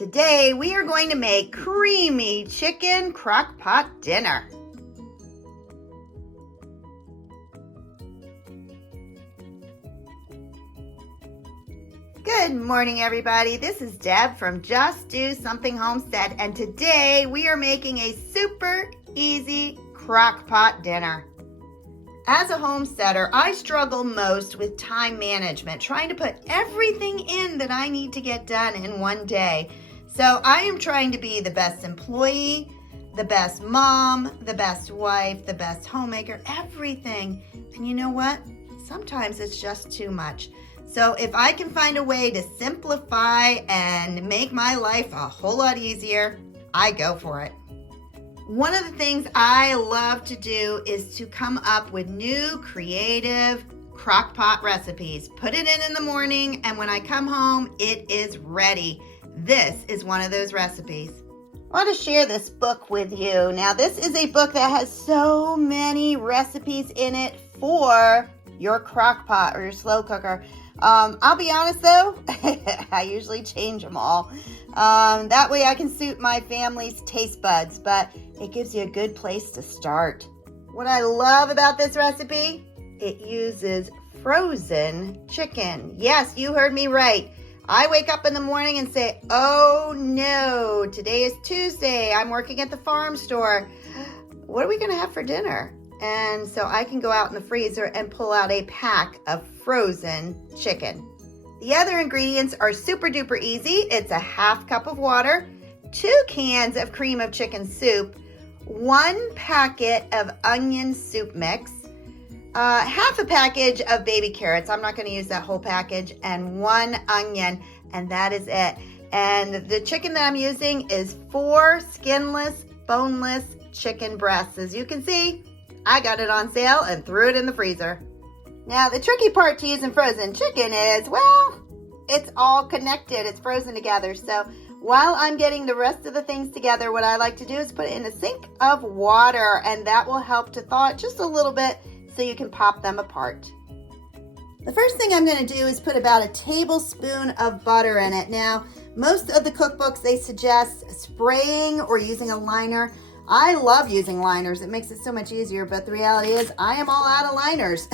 Today we are going to make creamy chicken crock pot dinner. Good morning, everybody. This is Deb from Just Do Something Homestead, and today we are making a super easy crock pot dinner. As a homesteader, I struggle most with time management, trying to put everything in that I need to get done in one day. So I am trying to be the best employee, the best mom, the best wife, the best homemaker, everything. And you know what? Sometimes it's just too much. So if I can find a way to simplify and make my life a whole lot easier, I go for it. One of the things I love to do is to come up with new creative crock pot recipes. Put it in the morning, and when I come home, it is ready. This is one of those recipes. I want to share this book with you. Now, this is a book that has so many recipes in it for your crock pot or your slow cooker. I'll be honest though, I usually change them all. That way I can suit my family's taste buds, but it gives you a good place to start. What I love about this recipe, it uses frozen chicken. Yes, you heard me right. I wake up in the morning and say, oh no, today is Tuesday. I'm working at the farm store. What are we going to have for dinner? And so I can go out in the freezer and pull out a pack of frozen chicken. The other ingredients are super duper easy. It's a half cup of water, 2 cans of cream of chicken soup, 1 packet of onion soup mix, half a package of baby carrots. I'm not going to use that whole package, and 1 onion, and that is it. And the chicken that I'm using is 4 skinless, boneless chicken breasts. As you can see, I got it on sale and threw it in the freezer. Now, the tricky part to using frozen chicken is, well, it's all connected. It's frozen together. So while I'm getting the rest of the things together, what I like to do is put it in a sink of water, and that will help to thaw it just a little bit so you can pop them apart. The first thing I'm going to do is put about a tablespoon of butter in it. Now, most of the cookbooks, they suggest spraying or using a liner. I love using liners. It makes it so much easier, but the reality is I am all out of liners.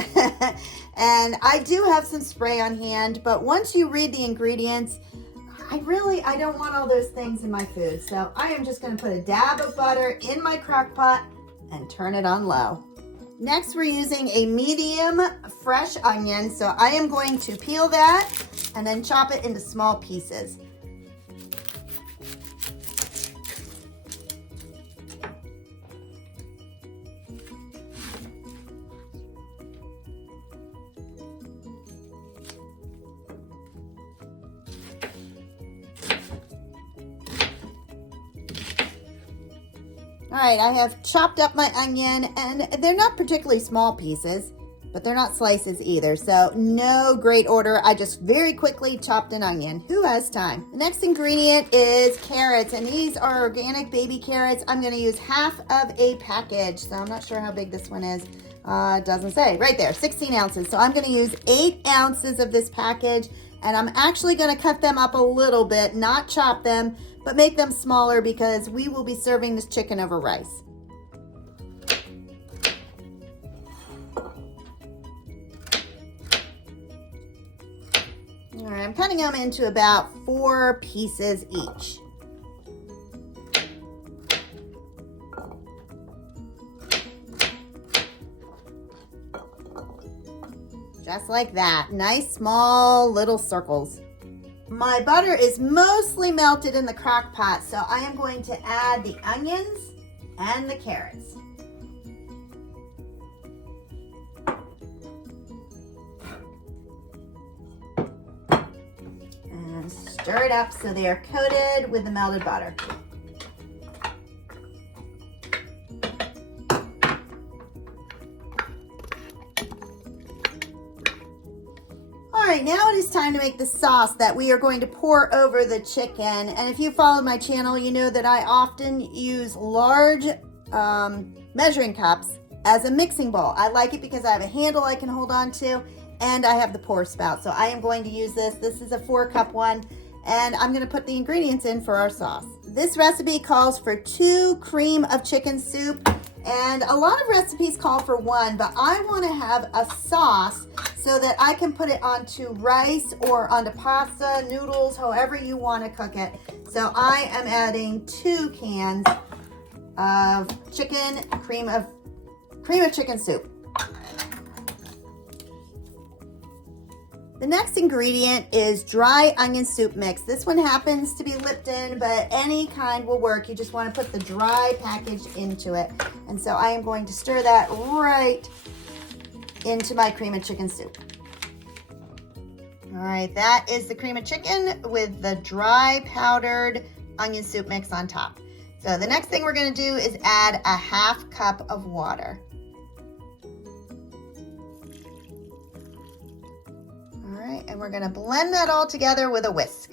And I do have some spray on hand, but once you read the ingredients, I don't want all those things in my food. So I am just going to put a dab of butter in my crock pot and turn it on low. Next, we're using a medium fresh onion. So I am going to peel that and then chop it into small pieces. All right, I have chopped up my onion, and they're not particularly small pieces, but they're not slices either. So no great order. I just very quickly chopped an onion. Who has time? The next ingredient is carrots, and these are organic baby carrots. I'm going to use half of a package. So I'm not sure how big this one is. It doesn't say. Right there, 16 ounces. So I'm going to use 8 ounces of this package, and I'm actually going to cut them up a little bit, not chop them, but make them smaller because we will be serving this chicken over rice. All right, I'm cutting them into about 4 pieces each. Just like that. Nice, small, little circles. My butter is mostly melted in the crock pot, so I am going to add the onions and the carrots. And stir it up so they are coated with the melted butter. All right, now it is time to make the sauce that we are going to pour over the chicken. And if you follow my channel, you know that I often use large measuring cups as a mixing bowl. I like it because I have a handle I can hold on to, and I have the pour spout. So I am going to use this. This is a 4-cup one, and I'm going to put the ingredients in for our sauce. This recipe calls for 2 cream of chicken soup, and a lot of recipes call for 1, but I want to have a sauce so that I can put it onto rice or onto pasta, noodles, however you want to cook it. So I am adding 2 cans of cream of chicken soup. The next ingredient is dry onion soup mix. This one happens to be Lipton, but any kind will work. You just want to put the dry package into it. And so I am going to stir that right into my cream of chicken soup. All right, that is the cream of chicken with the dry powdered onion soup mix on top. So the next thing we're going to do is add a 1/2 cup of water. All right, and we're going to blend that all together with a whisk.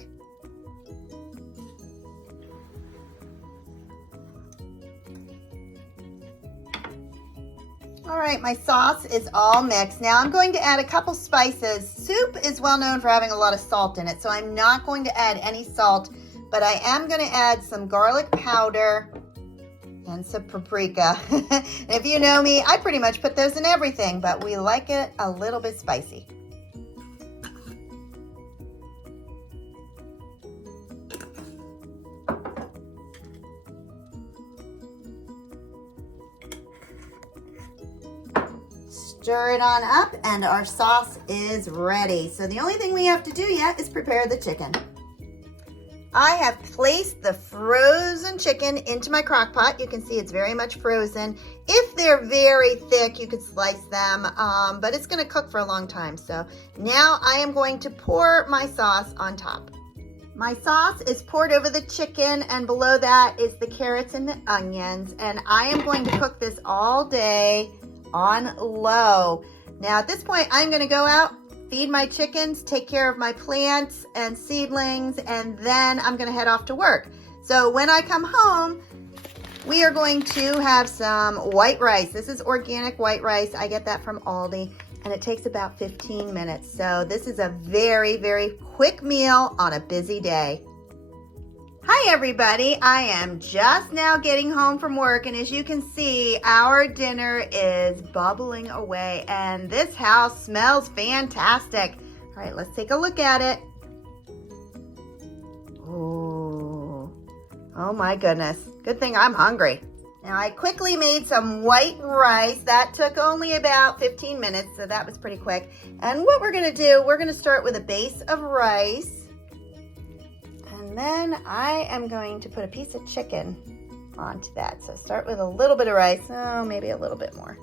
All right, my sauce is all mixed. Now I'm going to add a couple spices. Soup is well known for having a lot of salt in it, so I'm not going to add any salt, but I am going to add some garlic powder and some paprika. If you know me, I pretty much put those in everything, but we like it a little bit spicy. Stir it on up and our sauce is ready. So the only thing we have to do yet is prepare the chicken. I have placed the frozen chicken into my crock pot. You can see it's very much frozen. If they're very thick, you could slice them, but it's gonna cook for a long time. So now I am going to pour my sauce on top. My sauce is poured over the chicken, and below that is the carrots and the onions, and I am going to cook this all day on low. Now at this point, I'm gonna go out, feed my chickens, take care of my plants and seedlings, and then I'm gonna head off to work. So when I come home, we are going to have some white rice. This is organic white rice. I get that from Aldi, and it takes about 15 minutes. So this is a very, very quick meal on a busy day. Hi everybody, I am just now getting home from work, and as you can see, our dinner is bubbling away and this house smells fantastic. All right, let's take a look at it. Oh my goodness, good thing I'm hungry. Now I quickly made some white rice. That took only about 15 minutes, so that was pretty quick. And what we're gonna do, we're gonna start with a base of rice. And then I am going to put a piece of chicken onto that. So start with a little bit of rice, maybe a little bit more.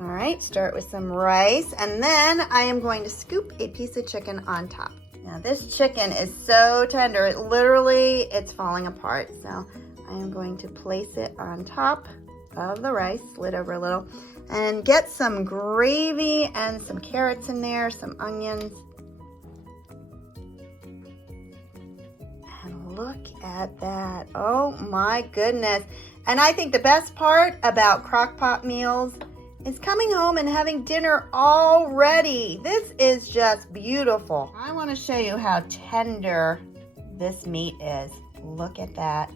All right, start with some rice, and then I am going to scoop a piece of chicken on top. Now this chicken is so tender, it's falling apart. So I am going to place it on top of the rice, slid over a little, and get some gravy and some carrots in there, some onions. And look at that. Oh my goodness. And I think the best part about Crock-Pot meals is coming home and having dinner already. This is just beautiful. I want to show you how tender this meat is. Look at that.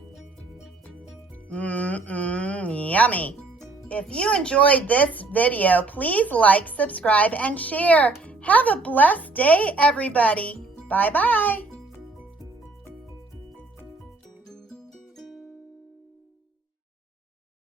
Yummy. If you enjoyed this video, please like, subscribe, and share. Have a blessed day, everybody. Bye-bye.